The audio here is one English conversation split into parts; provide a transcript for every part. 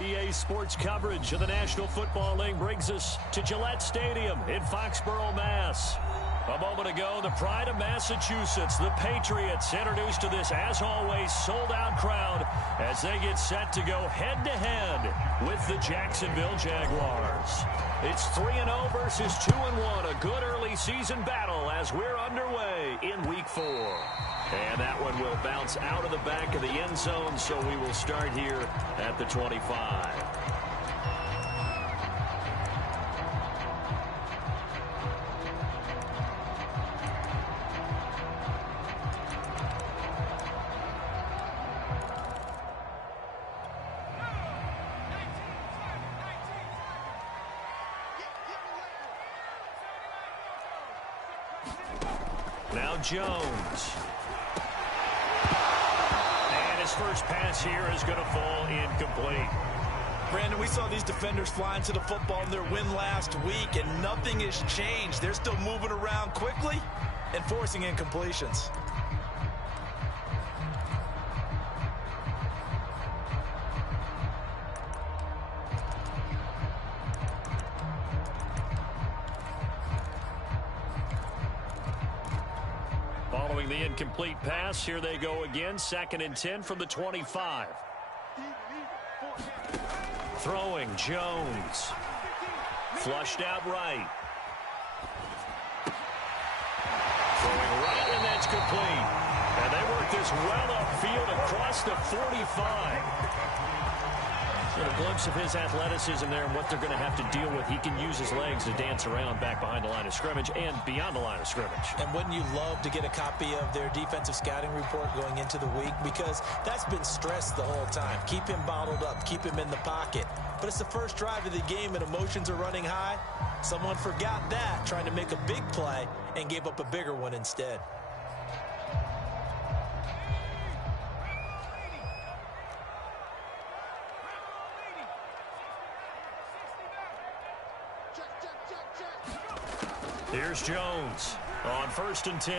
EA Sports coverage of the National Football League brings us to Gillette Stadium in Foxborough, Mass. A moment ago, the pride of Massachusetts, the Patriots, introduced to this, as always, sold-out crowd as they get set to go head-to-head with the Jacksonville Jaguars. It's 3-0 versus 2-1, a good early season battle as we're underway in Week 4. And that one will bounce out of the back of the end zone, so we will start here at the 25. Now Jones. And his first pass here is going to fall incomplete. Brandon, we saw these defenders flying to the football in their win last week, and nothing has changed. They're still moving around quickly and forcing incompletions. Following the incomplete pass, here they go again. 2nd and 10 from the 25. Throwing, Jones. Flushed out right. Throwing right, and that's complete. And they work this well upfield across the 45. A glimpse of his athleticism there and what they're going to have to deal with. He can use his legs to dance around back behind the line of scrimmage and beyond the line of scrimmage. And wouldn't you love to get a copy of their defensive scouting report going into the week? Because that's been stressed the whole time. Keep him bottled up. Keep him in the pocket. But it's the first drive of the game and emotions are running high. Someone forgot that, trying to make a big play, and gave up a bigger one instead. Here's Jones on 1st and 10.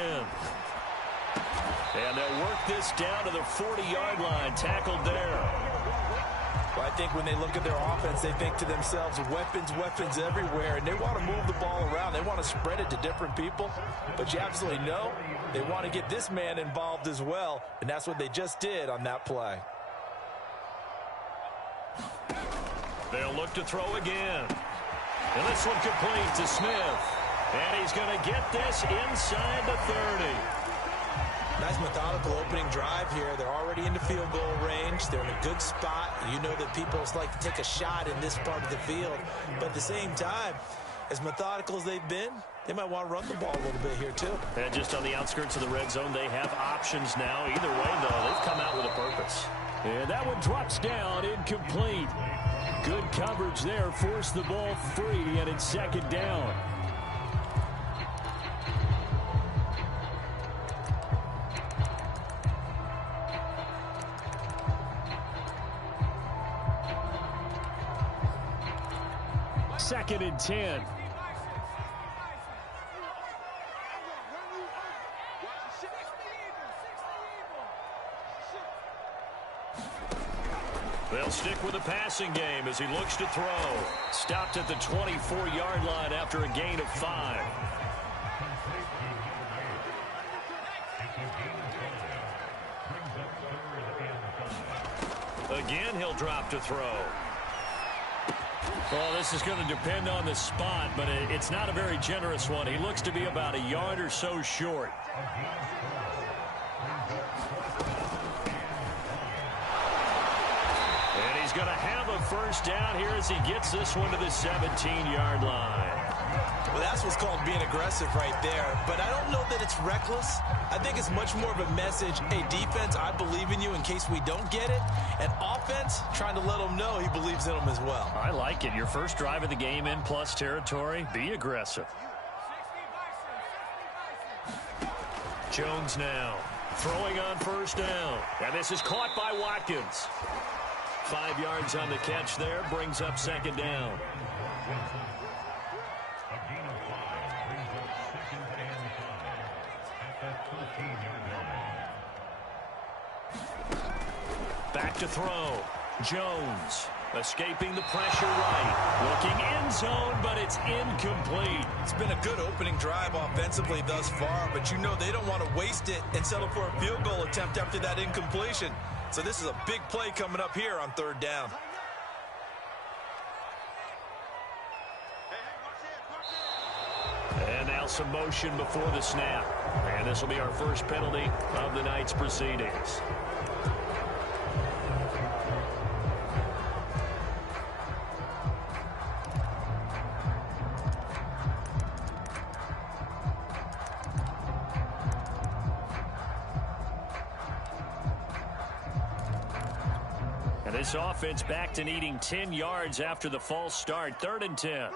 And they'll work this down to the 40-yard line. Tackled there. Well, I think when they look at their offense, they think to themselves, weapons, weapons everywhere. And they want to move the ball around. They want to spread it to different people. But you absolutely know they want to get this man involved as well. And that's what they just did on that play. They'll look to throw again. And this one complete to Smith. And he's going to get this inside the 30. Nice methodical opening drive here. They're already into field goal range. They're in a good spot. You know that people like to take a shot in this part of the field. But at the same time, as methodical as they've been, they might want to run the ball a little bit here too. And just on the outskirts of the red zone, they have options now. Either way, though, they've come out with a purpose. And that one drops down, incomplete. Good coverage there. Forced the ball free, and it's 2nd down. Second and 10. They'll stick with the passing game as he looks to throw. Stopped at the 24-yard line after a gain of 5. Again, he'll drop to throw. Well, this is going to depend on the spot, but it's not a very generous one. He looks to be about a yard or so short. And he's going to have a first down here as he gets this one to the 17-yard line. Well, that's what's called being aggressive right there. But I don't know that it's reckless. I think it's much more of a message. Hey, defense, I believe in you in case we don't get it. And offense, trying to let them know he believes in them as well. I like it. Your first drive of the game in plus territory. Be aggressive. Jones now throwing on 1st down. And this is caught by Watkins. 5 yards on the catch there. Brings up 2nd down. Back to throw. Jones. Escaping the pressure right. Looking end zone, but it's incomplete. It's been a good opening drive offensively thus far, but you know they don't want to waste it and settle for a field goal attempt after that incompletion. So this is a big play coming up here on third down. And now some motion before the snap. And this will be our first penalty of the night's proceedings. And this offense back to needing 10 yards after the false start. 3rd and 10.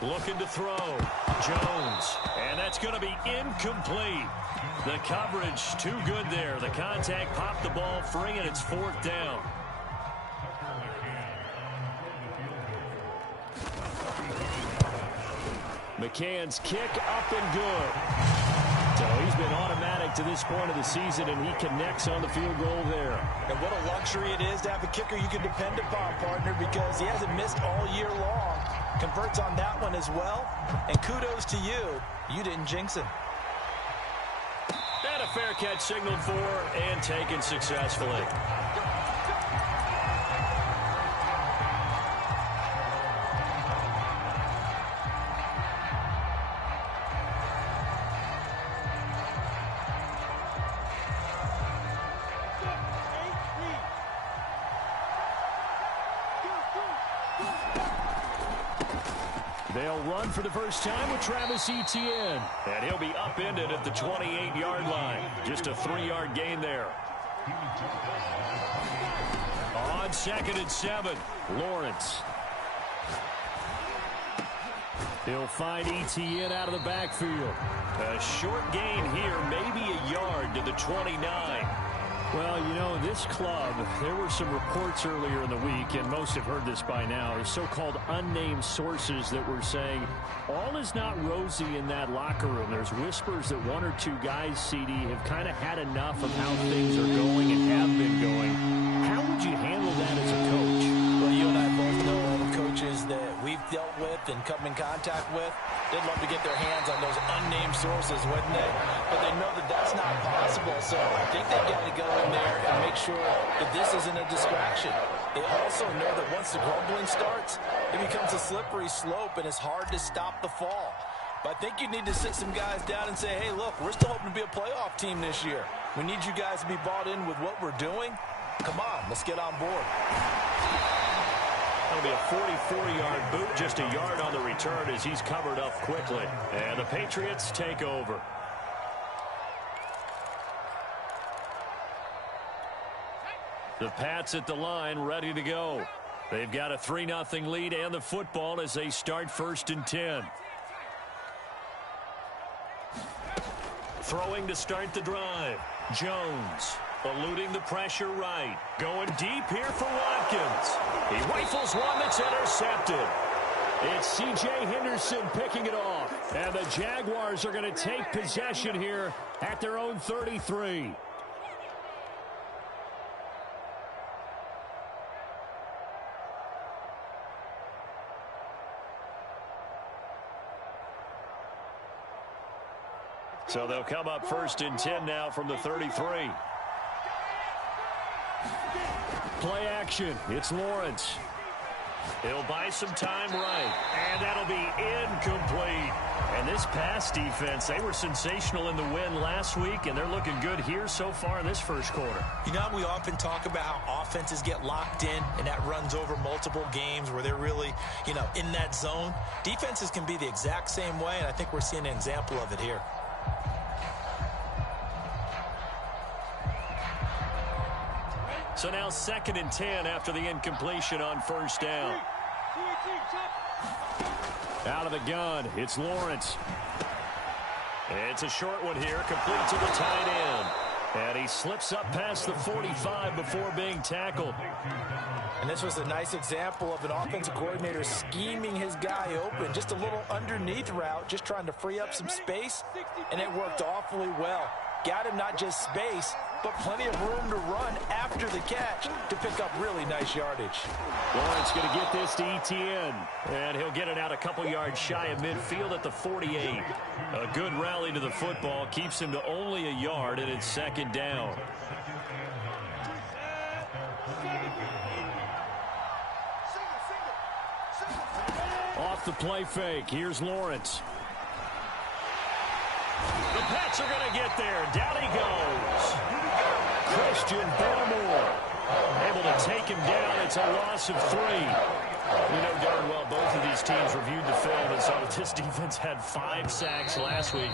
Looking to throw. Jones. And that's going to be incomplete. The coverage too good there. The contact popped the ball free, and it's 4th down. McCann's kick up and good. So he's been automatic to this point of the season, and he connects on the field goal there. And what a luxury it is to have a kicker you can depend upon, partner, because he hasn't missed all year long. Converts on that one as well. And kudos to you. You didn't jinx him. And a fair catch signaled for and taken successfully. They'll run for the first time with Travis Etienne. And he'll be upended at the 28-yard line. Just a 3-yard gain there. On 2nd and 7, Lawrence. He'll find Etienne out of the backfield. A short gain here, maybe a yard to the 29. Well, you know, this club, there were some reports earlier in the week, and most have heard this by now, the so-called unnamed sources that were saying all is not rosy in that locker room. There's whispers that 1 or 2 guys, CD, have kind of had enough of how things are going and have been going. How would you handle that as a coach? Well, you and I both know all the coaches that we've dealt with and come in contact with. They'd love to get their hands on those unnamed sources, wouldn't they? But they know that that's not possible, so I think they've got to go in there and make sure that this isn't a distraction. They also know that once the grumbling starts, it becomes a slippery slope and it's hard to stop the fall. But I think you need to sit some guys down and say, hey, look, we're still hoping to be a playoff team this year. We need you guys to be bought in with what we're doing. Come on, let's get on board. That'll be a 44-yard boot, just a yard on the return as he's covered up quickly. And the Patriots take over. The Pats at the line, ready to go. They've got a 3-0 lead and the football as they start 1st and 10. Throwing to start the drive. Jones. Eluding the pressure right. Going deep here for Watkins. He rifles one that's intercepted. It's C.J. Henderson picking it off. And the Jaguars are going to take possession here at their own 33. So they'll come up 1st and 10 now from the 33. Play action. It's Lawrence. He'll buy some time right. And that'll be incomplete. And this pass defense, they were sensational in the win last week, and they're looking good here so far in this first quarter. You know, we often talk about how offenses get locked in, and that runs over multiple games where they're really, you know, in that zone. Defenses can be the exact same way, and I think we're seeing an example of it here. So now 2nd and 10 after the incompletion on 1st down. Out of the gun, it's Lawrence. It's a short one here, complete to the tight end. And he slips up past the 45 before being tackled. And this was a nice example of an offensive coordinator scheming his guy open. Just a little underneath route, just trying to free up some space, and it worked awfully well. Got him not just space, but plenty of room to run after the catch to pick up really nice yardage. Lawrence going to get this to Etienne, and he'll get it out a couple yards shy of midfield at the 48. A good rally to the football keeps him to only a yard, and it's second down. Off the play fake, here's Lawrence. The Pats are going to get there. Down he goes. Christian Barmore able to take him down. It's a loss of 3. We know darn well both of these teams reviewed the film and saw that this defense had 5 sacks last week.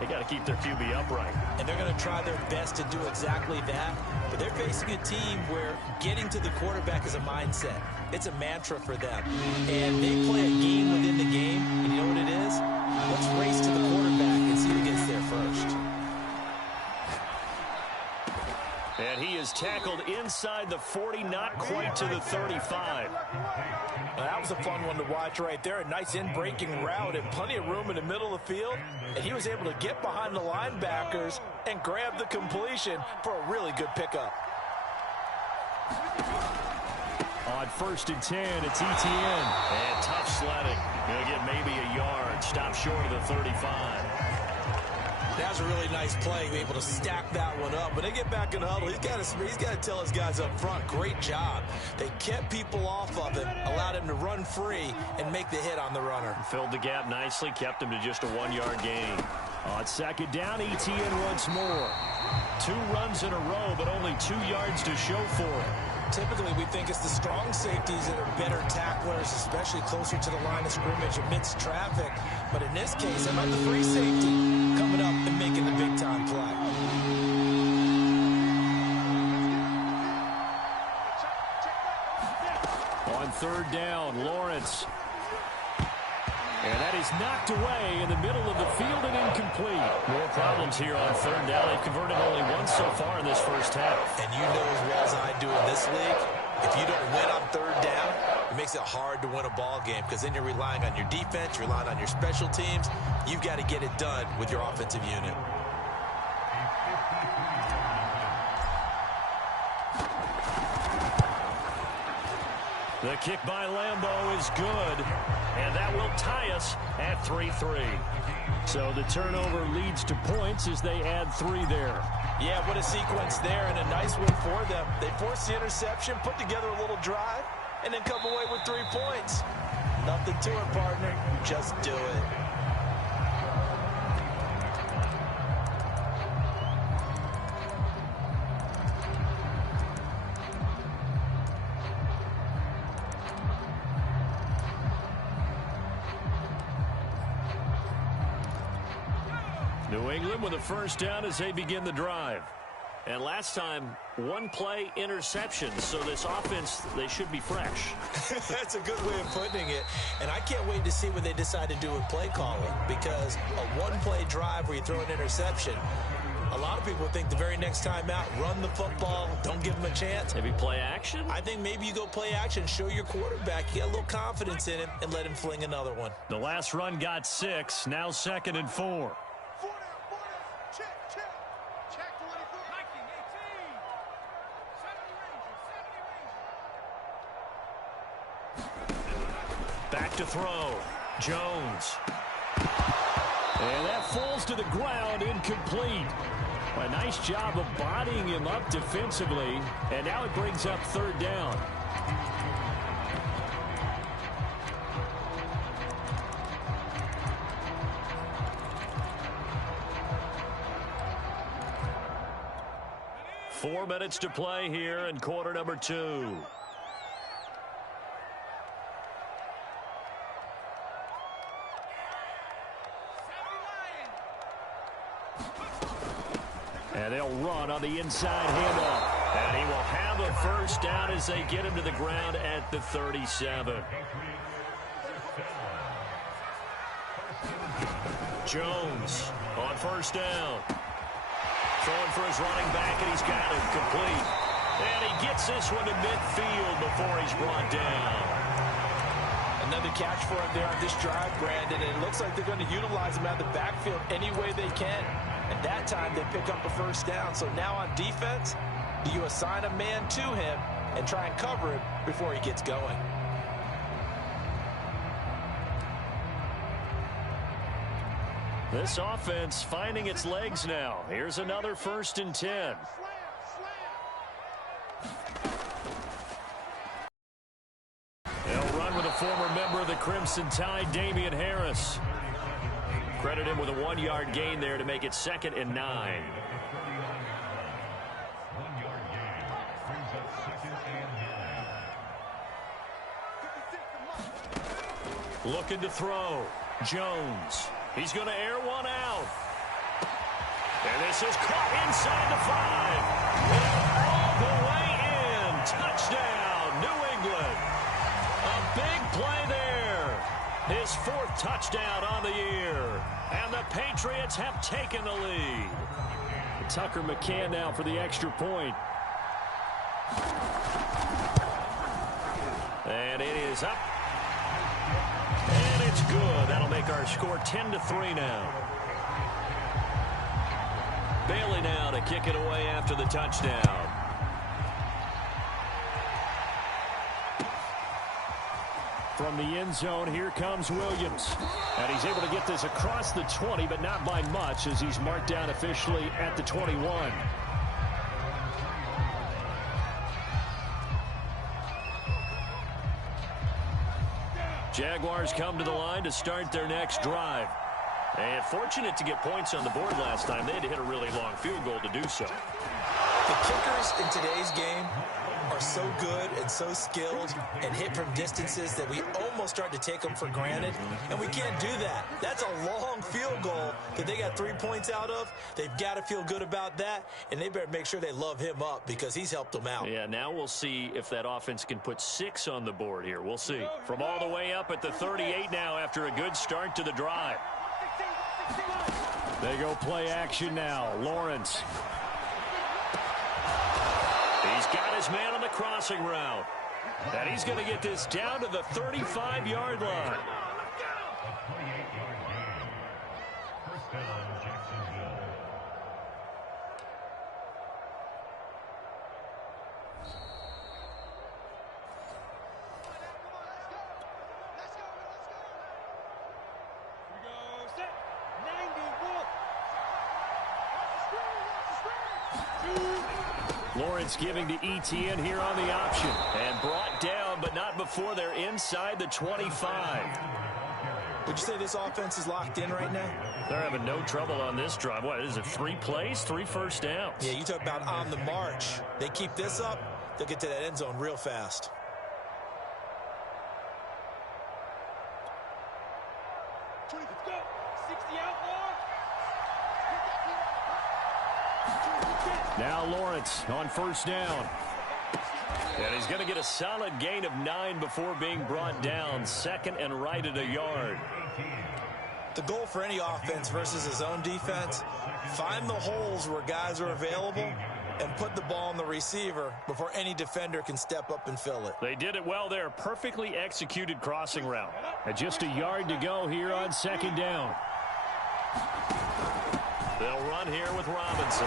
They got to keep their QB upright. And they're going to try their best to do exactly that. But they're facing a team where getting to the quarterback is a mindset. It's a mantra for them. And they play a game within the game. And you know what it is? Let's race to the quarterback and see who gets there first. And he is tackled inside the 40, not quite to the 35. Well, that was a fun one to watch right there. A nice in-breaking route and plenty of room in the middle of the field. And he was able to get behind the linebackers and grab the completion for a really good pickup. On 1st and 10, it's Etienne. And tough sledding. He'll get maybe a yard. Stop short of the 35. That was a really nice play, able to stack that one up. When they get back in the huddle, he's got to tell his guys up front, great job. They kept people off of him, allowed him to run free and make the hit on the runner. Filled the gap nicely, kept him to just a 1-yard gain. On second down, Etienne once more. 2 runs in a row, but only 2 yards to show for it. Typically, we think it's the strong safeties that are better tacklers, especially closer to the line of scrimmage amidst traffic. But in this case, how about the free safety coming up and making the big-time play? On 3rd down, Lawrence. And that is knocked away in the middle of the field and incomplete. More problems here on 3rd down. They've converted only once so far in this first half. And you know as well as I do in this league, if you don't win on 3rd down, it makes it hard to win a ball game because then you're relying on your defense, you're relying on your special teams. You've got to get it done with your offensive unit. The kick by Lambeau is good, and that will tie us at 3-3. So the turnover leads to points as they add 3 there. Yeah, what a sequence there, and a nice win for them. They forced the interception, put together a little drive, and then come away with 3 points. Nothing to it, partner. Just do it. New England with a first down as they begin the drive. And last time, 1 play interception. So this offense, they should be fresh. That's a good way of putting it. And I can't wait to see what they decide to do with play calling. Because a 1-play drive where you throw an interception, a lot of people think the very next time out, run the football, don't give them a chance. Maybe play action? I think maybe you go play action, show your quarterback, you got a little confidence in him, and let him fling another one. The last run got 6, now 2nd and 4. Back to throw. Jones. And that falls to the ground, incomplete. A nice job of bodying him up defensively. And now it brings up 3rd down. Four minutes to play here in quarter number 2. And they'll run on the inside handoff. And he will have a first down as they get him to the ground at the 37. Jones on first down. Throwing for his running back, and he's got it complete. And he gets this one to midfield before he's brought down. Another catch for him there on this drive, Brandon. And it looks like they're going to utilize him out of the backfield any way they can. And that time they pick up a first down. So now on defense, do you assign a man to him and try and cover him before he gets going? This offense finding its legs now. Here's another 1st and 10. They'll run with a former member of the Crimson Tide, Damian Harris. Credit him with a 1-yard gain there to make it 2nd and 9. Looking to throw. Jones. He's going to air one out. And this is caught inside the 5. And all the way in. Touchdown, New England. A big play there. His 4th touchdown on the year. And the Patriots have taken the lead. Tucker McCann now for the extra point. And it is up. And it's good. That'll make our score 10-3 now. Bailey now to kick it away after the touchdown. From the end zone, here comes Williams. And he's able to get this across the 20, but not by much as he's marked down officially at the 21. Jaguars come to the line to start their next drive. And fortunate to get points on the board last time. They had to hit a really long field goal to do so. The kickers in today's game are so good and so skilled and hit from distances that we almost start to take them for granted, and we can't do that. That's a long field goal that they got 3 points out of. They've got to feel good about that, and they better make sure they love him up because he's helped them out. Yeah, now we'll see if that offense can put 6 on the board here. We'll see. From all the way up at the 38 now after a good start to the drive. They go play action now. Lawrence. He's got his man on the crossing route. And he's going to get this down to the 35-yard line. Lawrence giving to Etienne here on the option. And brought down, but not before they're inside the 25. Would you say this offense is locked in right now? They're having no trouble on this drive. What is it, 3 plays, 3 first downs? Yeah, you talk about on the march. They keep this up, they'll get to that end zone real fast. Now Lawrence on first down. And he's going to get a solid gain of 9 before being brought down. 2nd and right at a yard. The goal for any offense versus his own defense, find the holes where guys are available and put the ball on the receiver before any defender can step up and fill it. They did it well there. Perfectly executed crossing route. And just a yard to go here on 2nd down. They'll run here with Robinson.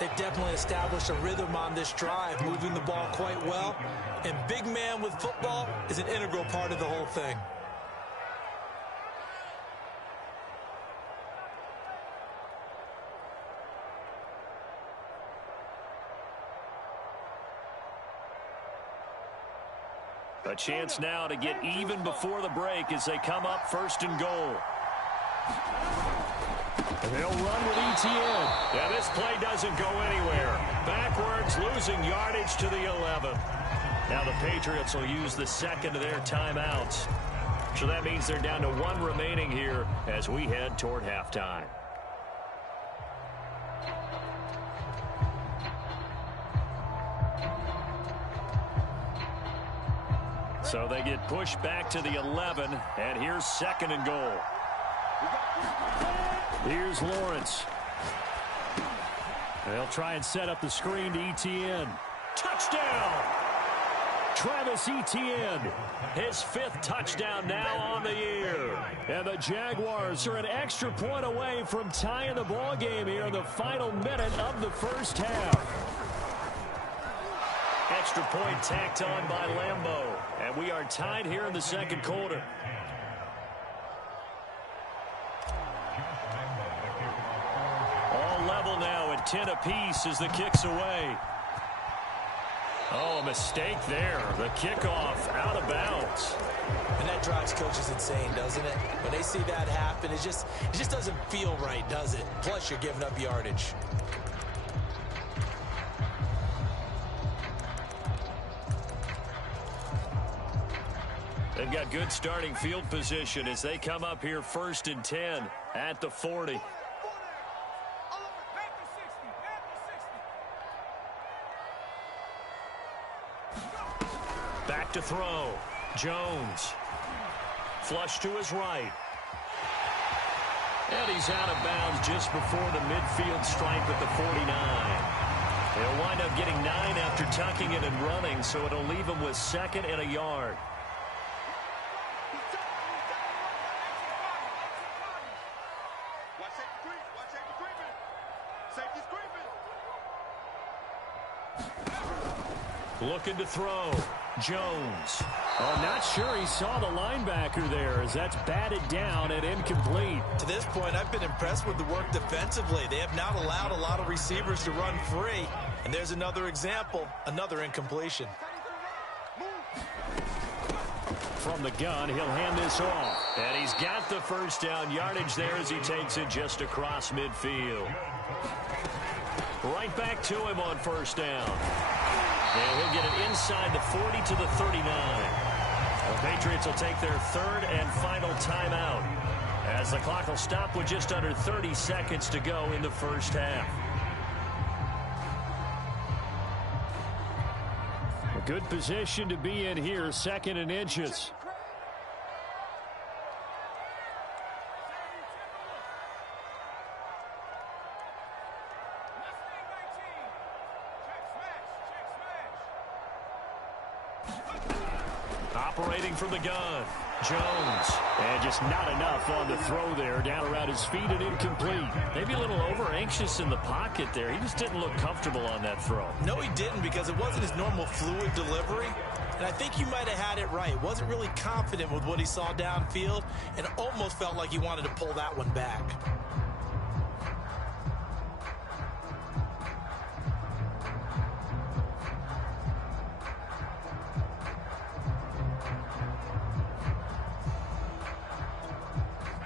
They've definitely established a rhythm on this drive, moving the ball quite well. And big man with football is an integral part of the whole thing. A chance now to get even before the break as they come up 1st and goal. And they'll run with Etienne. Yeah, this play doesn't go anywhere. Backwards, losing yardage to the 11. Now the Patriots will use the 2nd of their timeouts. So that means they're down to 1 remaining here as we head toward halftime. So they get pushed back to the 11, and here's 2nd and goal. Here's Lawrence. They'll try and set up the screen to Etienne. Touchdown! Travis Etienne, his 5th touchdown now on the year. And the Jaguars are an extra point away from tying the ball game here in the final minute of the first half. Extra point tacked on by Lambeau. And we are tied here in the second quarter. All level now at 10 apiece as the kick's away. Oh, a mistake there. The kickoff out of bounds. And that drives coaches insane, doesn't it? When they see that happen, it just doesn't feel right, does it? Plus, you're giving up yardage. They've got good starting field position as they come up here 1st and 10 at the 40. Back to throw. Jones. Flush to his right. And he's out of bounds just before the midfield stripe at the 49. He'll wind up getting 9 after tucking it and running, so it'll leave him with 2nd and a yard. Looking to throw. Jones. Oh, not sure he saw the linebacker there as that's batted down and incomplete. To this point, I've been impressed with the work defensively. They have not allowed a lot of receivers to run free. And there's another example, another incompletion. From the gun, he'll hand this off. And he's got the first down yardage there as he takes it just across midfield. Right back to him on first down. And he'll get it inside the 40 to the 39. The Patriots will take their 3rd and final timeout as the clock will stop with just under 30 seconds to go in the first half. A good position to be in here, 2nd and inches. Operating from the gun, Jones. And just not enough on the throw there, down around his feet and incomplete. Maybe a little over-anxious in the pocket there. He just didn't look comfortable on that throw. No, he didn't, because it wasn't his normal fluid delivery. And I think you might have had it right. Wasn't really confident with what he saw downfield and almost felt like he wanted to pull that one back.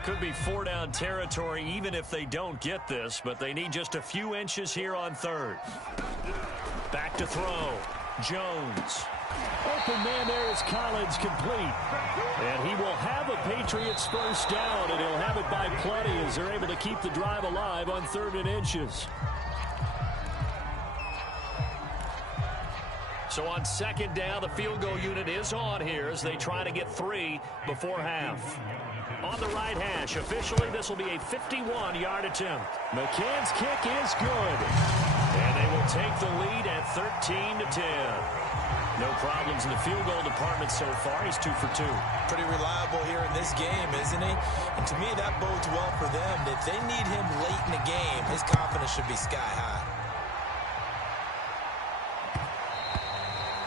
Could be 4-down territory even if they don't get this, but they need just a few inches here on 3rd. Back to throw. Jones. Open man there is Collins, complete. And he will have a Patriots first down, and he'll have it by plenty as they're able to keep the drive alive on 3rd and inches. So on 2nd down, the field goal unit is on here as they try to get 3 before half. On the right hash, officially this will be a 51-yard attempt. McCann's kick is good. And they will take the lead at 13-10. No problems in the field goal department so far. He's 2 for 2. Pretty reliable here in this game, isn't he? And to me, that bodes well for them. If they need him late in the game, his confidence should be sky high.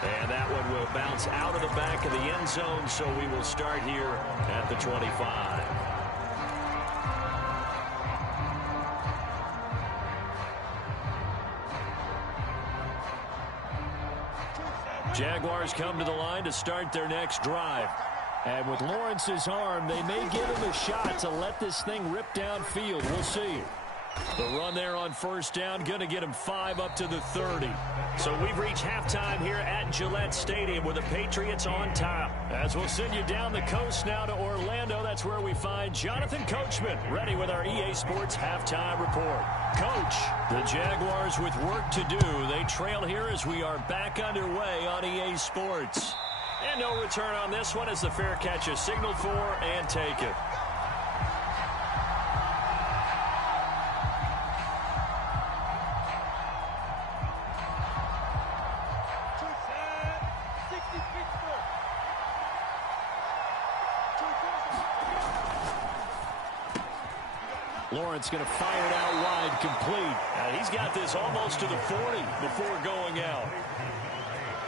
And that one will bounce out of the back of the end zone, so we will start here at the 25. Jaguars come to the line to start their next drive. And with Lawrence's arm, they may give him a shot to let this thing rip downfield. We'll see. The run there on first down, going to get him 5 up to the 30. So we've reached halftime here at Gillette Stadium with the Patriots on top. As we'll send you down the coast now to Orlando, that's where we find Jonathan Coachman ready with our EA Sports halftime report. Coach, the Jaguars with work to do. They trail here as we are back underway on EA Sports. And no return on this one as the fair catch is signaled for and taken. Lawrence going to fire it out wide, complete. He's got this almost to the 40 before going out.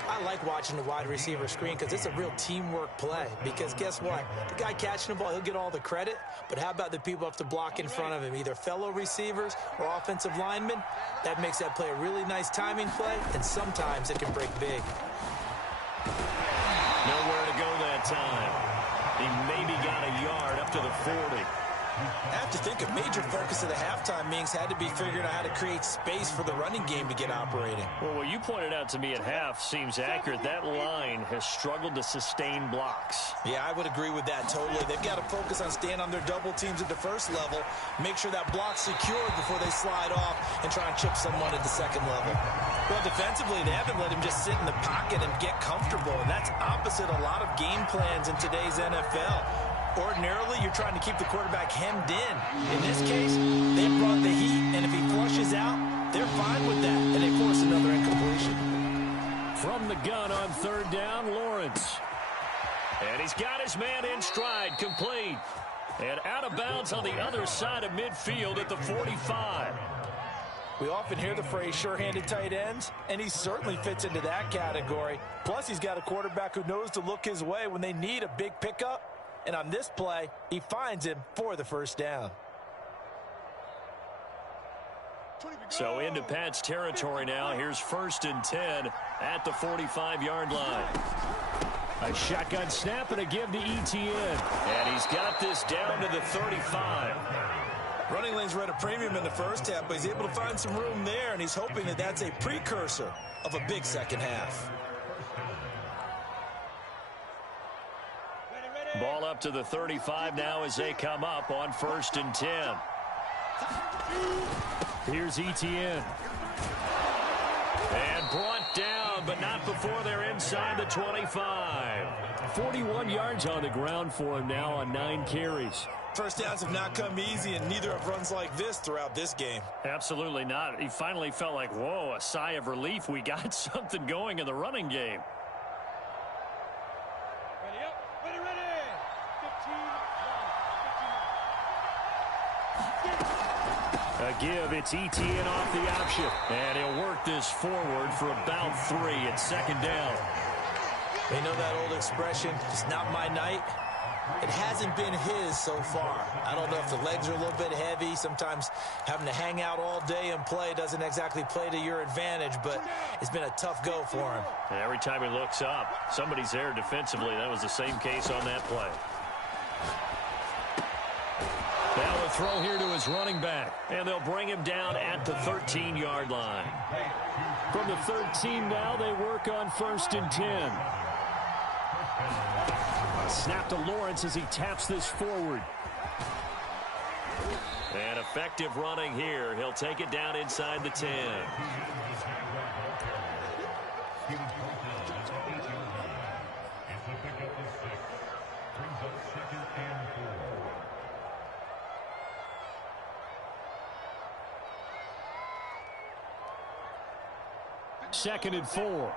I like watching the wide receiver screen because it's a real teamwork play. Because guess what? The guy catching the ball, he'll get all the credit. But how about the people up to block in front of him, either fellow receivers or offensive linemen? That makes that play a really nice timing play, and sometimes it can break big. Nowhere to go that time. He maybe got a yard up to the 40. I have to think a major focus of the halftime meetings had to be figuring out how to create space for the running game to get operating. Well, what you pointed out to me at half seems accurate. That line has struggled to sustain blocks. Yeah, I would agree with that totally. They've got to focus on staying on their double teams at the first level, make sure that block's secured before they slide off and try and chip someone at the second level. Well, defensively, they haven't let him just sit in the pocket and get comfortable, and that's opposite a lot of game plans in today's NFL. Ordinarily, you're trying to keep the quarterback hemmed in. In this case, they brought the heat, and if he flushes out, they're fine with that, and they force another incompletion. From the gun on third down, Lawrence. And he's got his man in stride, complete. And out of bounds on the other side of midfield at the 45. We often hear the phrase sure-handed tight ends, and he certainly fits into that category. Plus, he's got a quarterback who knows to look his way when they need a big pickup. And on this play, he finds him for the first down. So into Pat's territory now. Here's 1st and 10 at the 45-yard line. A shotgun snap and a give to Etienne. And he's got this down to the 35. Running lanes were at a premium in the first half, but he's able to find some room there, and he's hoping that that's a precursor of a big second half. Ball up to the 35 now as they come up on 1st and 10. Here's Etienne. And brought down, but not before they're inside the 25. 41 yards on the ground for him now on 9 carries. First downs have not come easy, and neither have runs like this throughout this game. Absolutely not. He finally felt like, whoa, a sigh of relief. We got something going in the running game. A give, it's Etienne off the option. And he'll work this forward for about 3 at 2nd down. They know that old expression, it's not my night. It hasn't been his so far. I don't know if the legs are a little bit heavy. Sometimes having to hang out all day and play doesn't exactly play to your advantage, but it's been a tough go for him. And every time he looks up, somebody's there defensively. That was the same case on that play. Now the throw here to his running back, and they'll bring him down at the 13-yard line. From the 13 now, they work on 1st and 10. A snap to Lawrence as he taps this forward. And effective running here. He'll take it down inside the 10. Second and 4.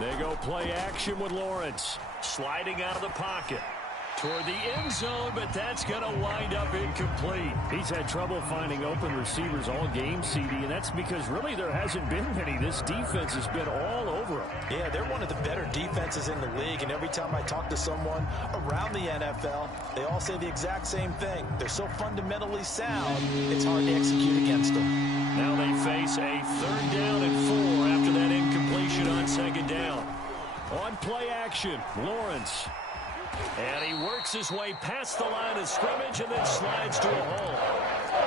They go play action with Lawrence. Sliding out of the pocket. Toward the end zone, but that's going to wind up incomplete. He's had trouble finding open receivers all game, CD, and that's because really there hasn't been many. This defense has been all over him. Yeah, they're one of the better defenses in the league, and every time I talk to someone around the NFL, they all say the exact same thing. They're so fundamentally sound, it's hard to execute against them. Now they face a 3rd down and 4 after that incompletion on 2nd down. On play action, Lawrence. And he works his way past the line of scrimmage and then slides to a hole.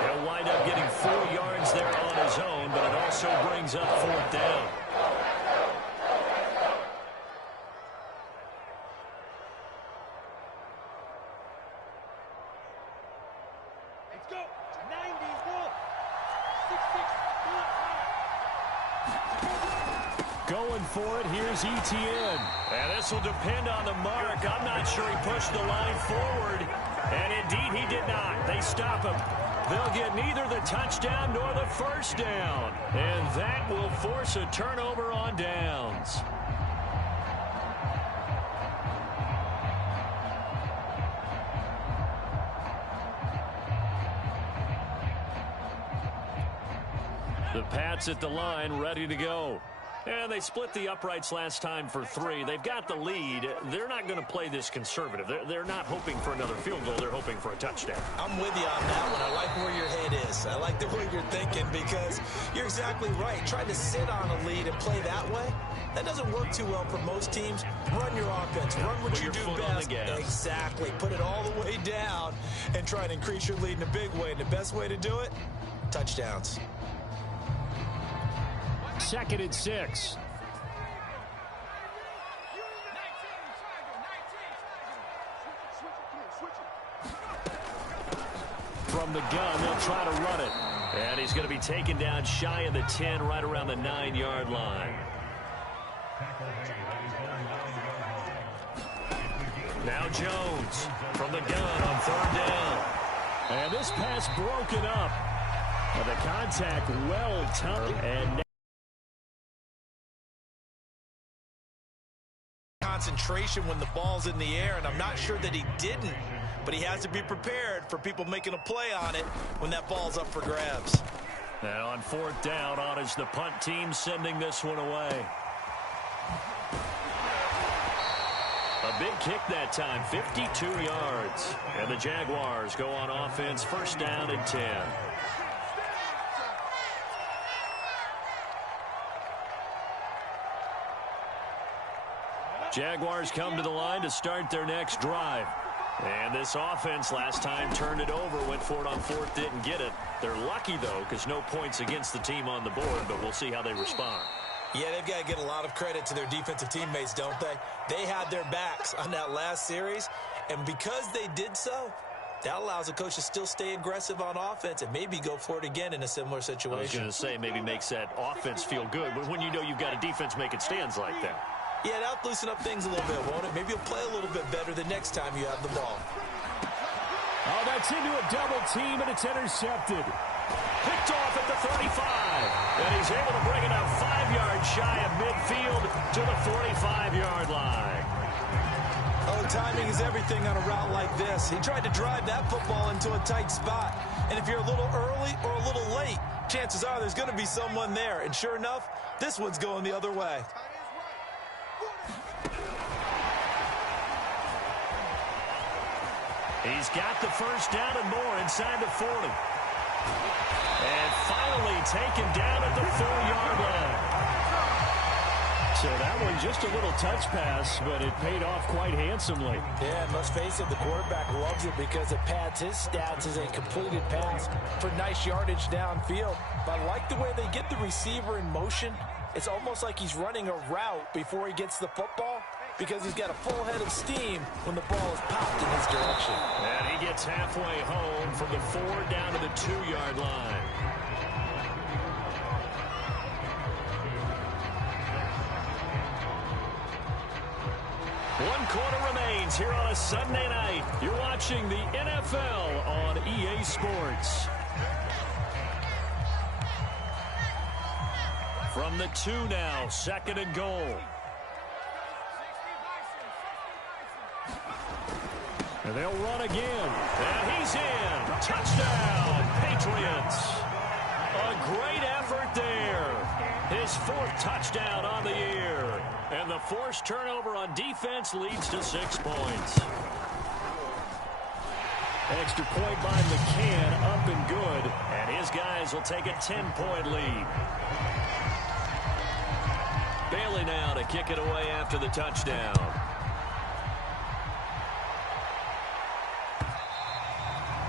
He'll wind up getting 4 yards there on his own, but it also brings up 4th down. Let's go. 90s ball. 6-6. Going for it, here's Etienne. And this will depend on the mark. I'm not sure he pushed the line forward. And indeed, he did not. They They stop him. They'll get neither the touchdown nor the first down. And that will force a turnover on downs. The Pats at the line, ready to go. And they split the uprights last time for 3. They've got the lead. They're not going to play this conservative. They're not hoping for another field goal. They're hoping for a touchdown. I'm with you on that one. I like where your head is. I like the way you're thinking because you're exactly right. Trying to sit on a lead and play that way, that doesn't work too well for most teams. Run your offense. Run what you do best. Exactly. Put it all the way down and try and increase your lead in a big way. And the best way to do it, touchdowns. 2nd and 6. From the gun, they'll try to run it. And he's going to be taken down shy of the 10, right around the 9-yard line. Now Jones from the gun on 3rd down. And this pass broken up. And the contact well timed. And concentration when the ball's in the air, and I'm not sure that he didn't, but he has to be prepared for people making a play on it when that ball's up for grabs. And on 4th down, on is the punt team sending this one away. A big kick that time, 52 yards. And the Jaguars go on offense, 1st down and 10. Jaguars come to the line to start their next drive. And this offense last time turned it over, went for it on 4th, didn't get it. They're lucky, though, because no points against the team on the board, but we'll see how they respond. Yeah, they've got to get a lot of credit to their defensive teammates, don't they? They had their backs on that last series, and because they did so, that allows the coach to still stay aggressive on offense and maybe go for it again in a similar situation. I was going to say maybe makes that offense feel good, but when you know you've got a defense making stands like that. Yeah, that'll loosen up things a little bit, won't it? Maybe you'll play a little bit better the next time you have the ball. Oh, that's into a double team, and it's intercepted. Picked off at the 35. And he's able to bring it up 5 yards shy of midfield to the 45-yard line. Oh, timing is everything on a route like this. He tried to drive that football into a tight spot. And if you're a little early or a little late, chances are there's going to be someone there. And sure enough, this one's going the other way. He's got the 1st down and more inside the 40. And finally taken down at the 4-yard line. So that one just a little touch pass, but it paid off quite handsomely. Yeah, and let's face it, the quarterback loves it because it pads his stats as a completed pass for nice yardage downfield. But I like the way they get the receiver in motion. It's almost like he's running a route before he gets the football, because he's got a full head of steam when the ball is popped in his direction. And he gets halfway home from the 4 down to the 2-yard line. One quarter remains here on a Sunday night. You're watching the NFL on EA Sports. From the 2 now, 2nd and goal. And they'll run again. And he's in. Touchdown, Patriots. A great effort there. His 4th touchdown on the year. And the forced turnover on defense leads to 6 points. Extra point by McCann, up and good. And his guys will take a 10-point lead. Bailey now to kick it away after the touchdown.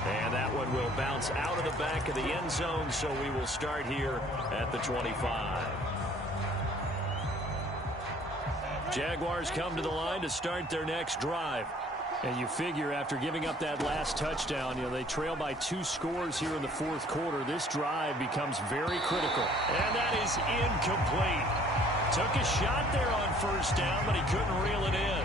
And that one will bounce out of the back of the end zone, so we will start here at the 25. Jaguars come to the line to start their next drive. And you figure after giving up that last touchdown, they trail by 2 scores here in the 4th quarter. This drive becomes very critical. And that is incomplete. Took a shot there on 1st down, but he couldn't reel it in.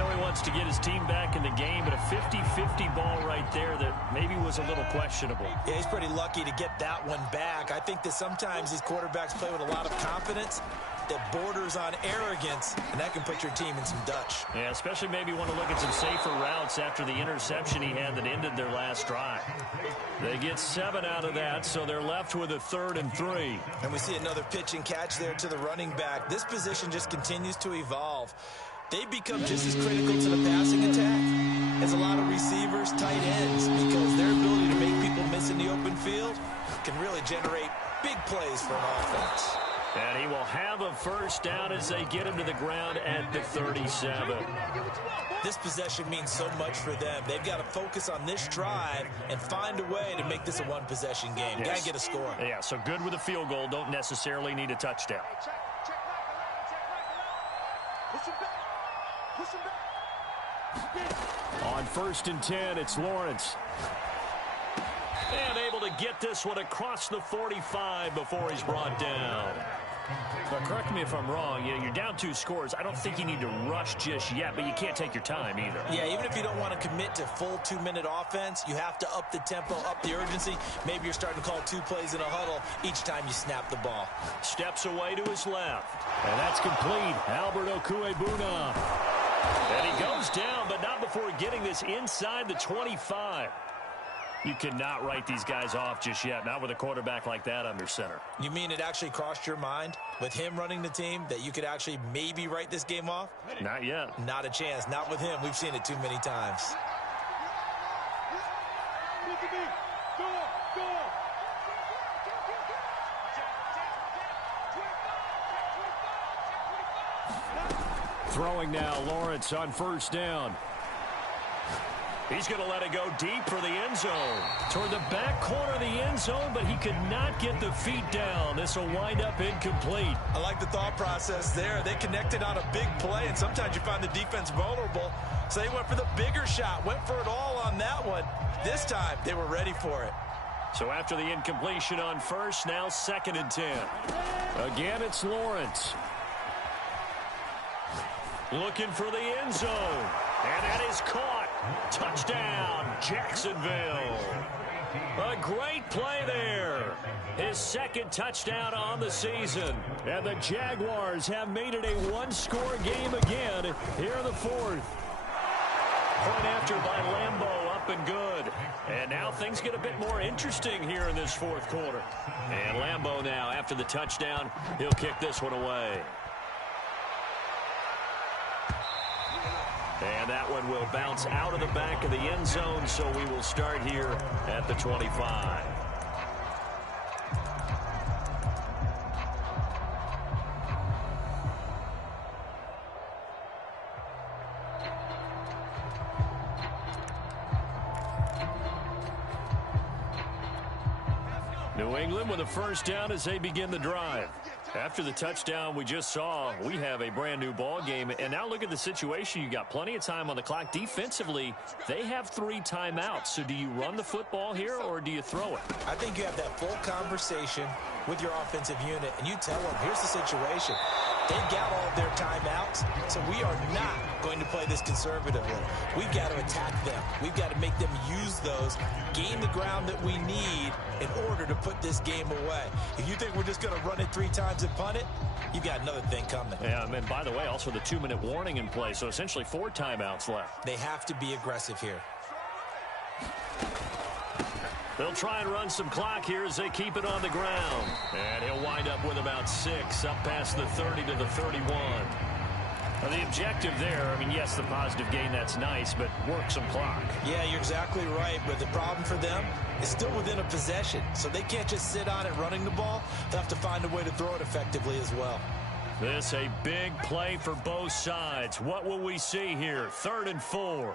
know he wants to get his team back in the game, but a 50-50 ball right there that maybe was a little questionable. Yeah, he's pretty lucky to get that one back. I think that sometimes these quarterbacks play with a lot of confidence that borders on arrogance, and that can put your team in some Dutch. Yeah, especially maybe want to look at some safer routes after the interception he had that ended their last drive. They get 7 out of that, so they're left with a 3rd and 3. And we see another pitch and catch there to the running back. This position just continues to evolve. They become just as critical to the passing attack as a lot of receivers, tight ends, because their ability to make people miss in the open field can really generate big plays for an offense. And he will have a first down as they get him to the ground at the 37. This possession means so much for them. They've got to focus on this drive and find a way to make this a one-possession game. Yes. Got to get a score. Yeah, so good with a field goal. Don't necessarily need a touchdown. On 1st and 10, it's Lawrence. And able to get this one across the 45 before he's brought down. Now, correct me if I'm wrong. You're down 2 scores. I don't think you need to rush just yet, but you can't take your time either. Yeah, even if you don't want to commit to full 2-minute offense, you have to up the tempo, up the urgency. Maybe you're starting to call 2 plays in a huddle each time you snap the ball. Steps away to his left. And that's complete. Albert Okuebuna. And he goes down, but not before getting this inside the 25. You cannot write these guys off just yet, not with a quarterback like that under center. You mean it actually crossed your mind with him running the team that you could actually maybe write this game off? Not yet. Not a chance. Not with him. We've seen it too many times. Throwing now, Lawrence on 1st down. He's going to let it go deep for the end zone. Toward the back corner of the end zone, but he could not get the feet down. This will wind up incomplete. I like the thought process there. They connected on a big play, and sometimes you find the defense vulnerable. So they went for the bigger shot, went for it all on that one. This time, they were ready for it. So after the incompletion on 1st, now 2nd and 10. Again, it's Lawrence. Looking for the end zone. And that is caught. Touchdown, Jacksonville. A great play there. His 2nd touchdown on the season. And the Jaguars have made it a 1-score game again here in the 4th. Point after by Lambeau, up and good. And now things get a bit more interesting here in this 4th quarter. And Lambeau now, after the touchdown, he'll kick this one away. And that one will bounce out of the back of the end zone, so we will start here at the 25. New England with a first down as they begin the drive. After the touchdown we just saw, we have a brand new ball game. And now look at the situation. You got plenty of time on the clock. Defensively, they have 3 timeouts. So do you run the football here or do you throw it? I think you have that full conversation with your offensive unit, and you tell them, here's the situation. They've got all of their timeouts, so we are not going to play this conservatively. We've got to attack them. We've got to make them use those, gain the ground that we need in order to put this game away. If you think we're just going to run it 3 times and punt it, you've got another thing coming. Yeah, and by the way, also the 2-minute warning in play, so essentially 4 timeouts left. They have to be aggressive here. They'll try and run some clock here as they keep it on the ground. And he'll wind up with about 6, up past the 30 to the 31. Now, the objective there, I mean, yes, the positive gain, that's nice, but work some clock. Yeah, you're exactly right, but the problem for them is still within a possession, so they can't just sit on it running the ball. They'll have to find a way to throw it effectively as well. This a big play for both sides. What will we see here? 3rd and 4.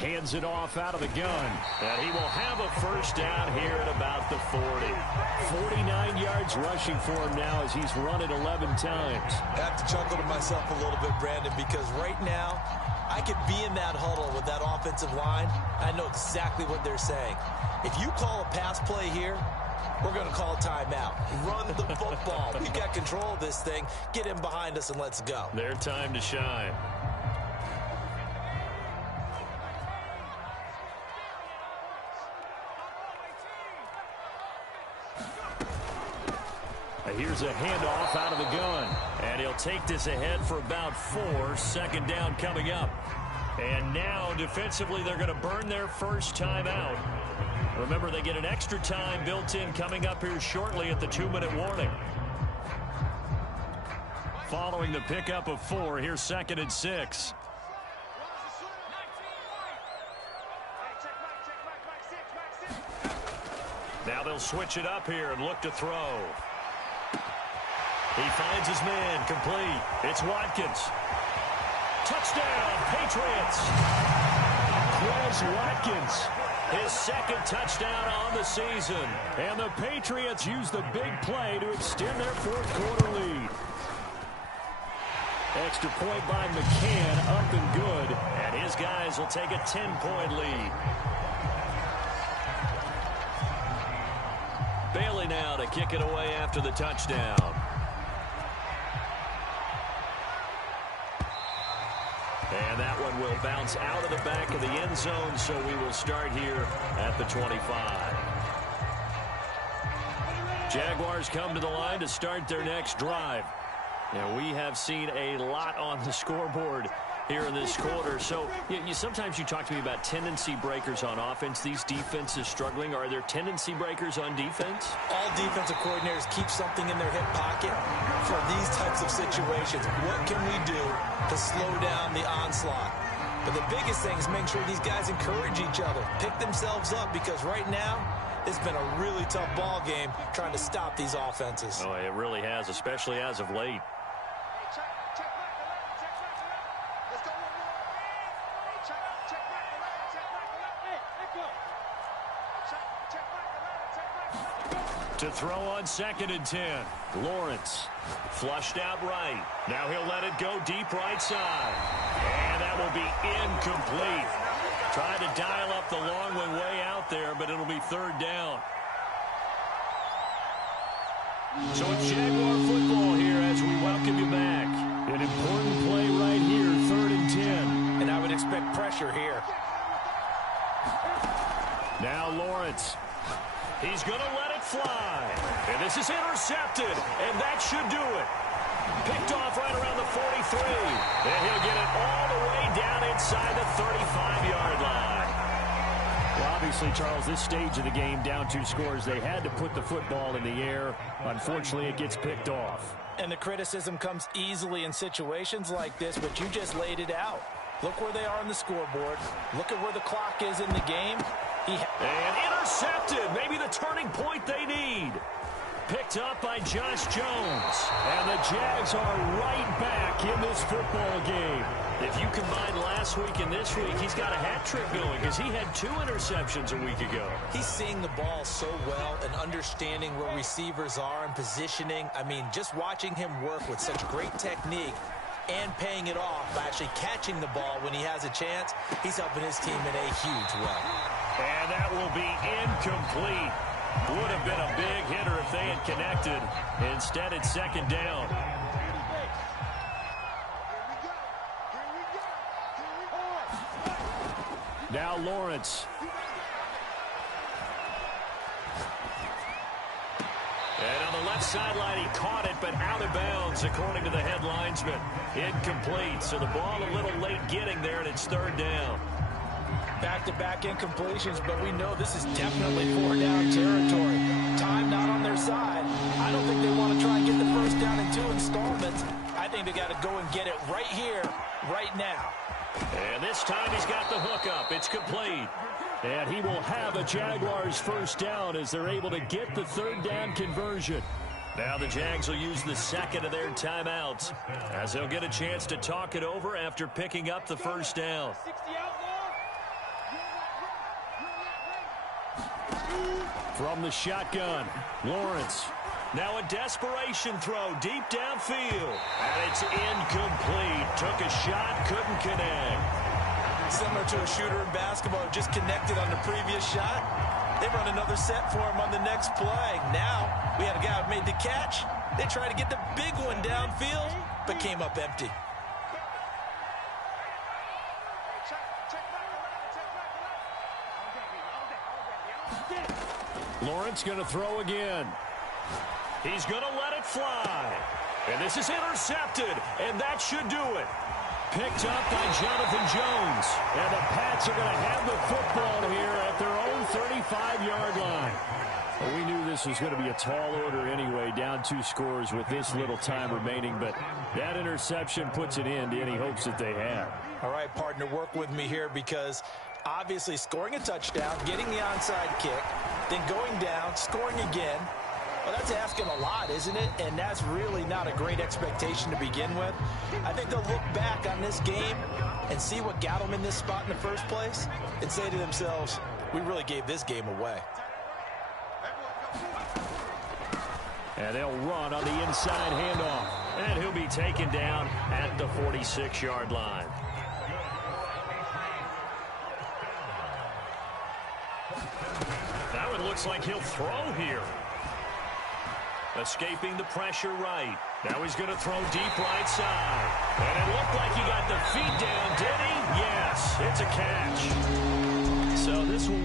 hands it off out of the gun. And he will have a first down here at about the 40. 49 yards rushing for him now as he's run it 11 times. I have to chuckle to myself a little bit, Brandon, because right now I could be in that huddle with that offensive line. I know exactly what they're saying. If you call a pass play here, we're going to call a timeout. Run the football. We've got control of this thing. Get him behind us and let's go. Their time to shine. Here's a handoff out of the gun. And he'll take this ahead for about 4. Second down coming up. And now defensively they're going to burn their first time out. Remember, they get an extra time built in coming up here shortly at the 2-minute warning. Following the pickup of 4, here's 2nd and 6. Now they'll switch it up here and look to throw. He finds his man, complete. It's Watkins. Touchdown, Patriots. Quez Watkins, his 2nd touchdown on the season. And the Patriots use the big play to extend their 4th quarter lead. Extra point by McCann, up and good. And his guys will take a 10-point lead. Bailey now to kick it away after the touchdown. And that one will bounce out of the back of the end zone, so we will start here at the 25. Jaguars come to the line to start their next drive. And we have seen a lot on the scoreboard here in this quarter. So sometimes you talk to me about tendency breakers on offense. These defenses struggling. Are there tendency breakers on defense? All defensive coordinators keep something in their hip pocket for these types of situations. What can we do to slow down the onslaught? But the biggest thing is make sure these guys encourage each other, pick themselves up, because right now it's been a really tough ball game trying to stop these offenses. Oh, it really has, especially as of late. To throw on 2nd and 10. Lawrence flushed out right. Now he'll let it go deep right side. And that will be incomplete. Tried to dial up the long one way out there, but it'll be 3rd down. So it's Jaguar football here as we welcome you back. An important play right here, 3rd and 10. And I would expect pressure here. Now Lawrence. He's going to let it fly. And this is intercepted. And that should do it. Picked off right around the 43. And he'll get it all the way down inside the 35-yard line. Well, obviously, Charles, this stage of the game, down 2 scores, they had to put the football in the air. Unfortunately, it gets picked off. And the criticism comes easily in situations like this, but you just laid it out. Look where they are on the scoreboard. Look at where the clock is in the game. And intercepted. Maybe the turning point they need. Picked up by Josh Jones. And the Jags are right back in this football game. If you combine last week and this week, he's got a hat trick going because he had 2 interceptions a week ago. He's seeing the ball so well and understanding where receivers are and positioning. I mean, just watching him work with such great technique and paying it off by actually catching the ball when he has a chance, he's helping his team in a huge way. And that will be incomplete. Would have been a big hitter if they had connected. Instead, it's 2nd down. Now Lawrence. And on the left sideline, he caught it, but out of bounds, according to the head linesman. Incomplete, so the ball a little late getting there, and it's 3rd down. Back-to-back incompletions, but we know this is definitely 4-down territory. Time not on their side. I don't think they want to try and get the first down in 2 installments. I think they got to go and get it right here, right now. And this time he's got the hook up. It's complete. And he will have a Jaguars first down as they're able to get the 3rd down conversion. Now the Jags will use the 2nd of their timeouts as they'll get a chance to talk it over after picking up the first down. From the shotgun, Lawrence. Now a desperation throw deep downfield. And it's incomplete. Took a shot, couldn't connect. Similar to a shooter in basketball who just connected on the previous shot. They run another set for him on the next play. Now we had a guy who made the catch. They tried to get the big one downfield, but came up empty. Lawrence going to throw again. He's going to let it fly. And this is intercepted, and that should do it. Picked up by Jonathan Jones. And the Pats are going to have the football here at their own 35-yard line. Well, we knew this was going to be a tall order anyway, down 2 scores with this little time remaining. But that interception puts an end to any hopes that they have. All right, partner, work with me here because obviously scoring a touchdown, getting the onside kick, then going down, scoring again. Well, that's asking a lot, isn't it? And that's really not a great expectation to begin with. I think they'll look back on this game and see what got them in this spot in the first place and say to themselves, we really gave this game away. And they'll run on the inside handoff. And he'll be taken down at the 46-yard line. Now it looks like he'll throw here. Escaping the pressure right. Now he's going to throw deep right side. And it looked like he got the feet down, did he? Yes, it's a catch. So this will